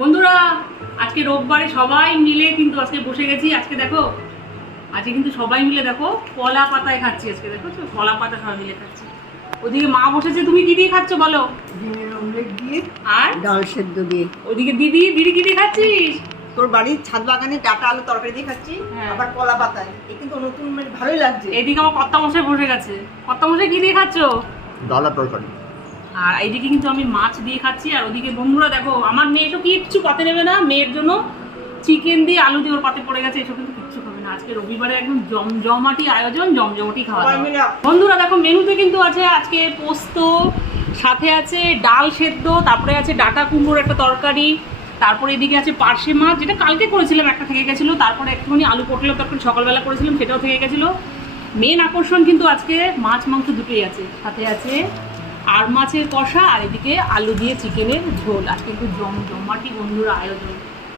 বন্ধুরা আজকে রোববারে সবাই মিলে কিন্তু আজকে বসে গেছি। আজকে দেখো আজকে কিন্তু সবাই মিলে দেখো কলা পাতায় খাচ্ছি। আজকে দেখো কলা পাতা সবাই মিলে খাচ্ছি। ওদিকে মা বসেছে, তুমি কি দিয়ে খাচ্ছ বলো? ডিমের অমলেট দিয়ে আর ডাল সেদ্ধ দিয়ে। ওদিকে দিদি দিদি কি দিয়ে খাচ্ছিস? তোর বাড়ির ছাদ বাগানে ডাটা আলু তরকারি দিয়ে খাচ্ছি, হ্যাঁ। আবার কলা পাতায়। এই কিন্তু নতুন বেশ ভালোই লাগছে। এইদিকে আমার কর্তা মশাই বসে গেছে। কর্তা মশাই কি দিয়ে খাচ্ছ? ডাল আর তরকারি। আর এইদিকে কিন্তু আমি মাছ দিয়ে খাচ্ছি। আর ওদিকে বন্ধুরা দেখো আমার মেয়ে তো কিচ্ছু পাতে নেবে না, মেয়ের জন্য চিকেন দিয়ে আলু দিয়ে ওর পাতে পড়ে গেছে। এসব কিন্তু কিচ্ছু খাবে না। আজকে রবিবারে একদম জমজমাটি আয়োজন, জমজমাটি খাওয়া দাওয়া। বন্ধুরা দেখো মেনুতে কিন্তু আছে আজকে পোস্ত, সাথে আছে ডাল সেদ্ধ, তারপরে আছে ডাটা কুমড়োর একটা তরকারি, তারপরে এদিকে আছে পার্শে মাছ যেটা কালকে করেছিলাম, একটা থেকে গেছিলো, তারপরে একটুখানি আলু পটলের তরকারি সকালবেলা করেছিলাম, সেটাও থেকে গেছিলো। মেন আকর্ষণ কিন্তু আজকে মাছ মাংস দুটোই আছে, সাথে আছে আর মাছের কষা, আর এদিকে আলু দিয়ে চিকেনের ঝোল। আজকে কিন্তু জমজমাটি বন্ধুরা আয়োজন।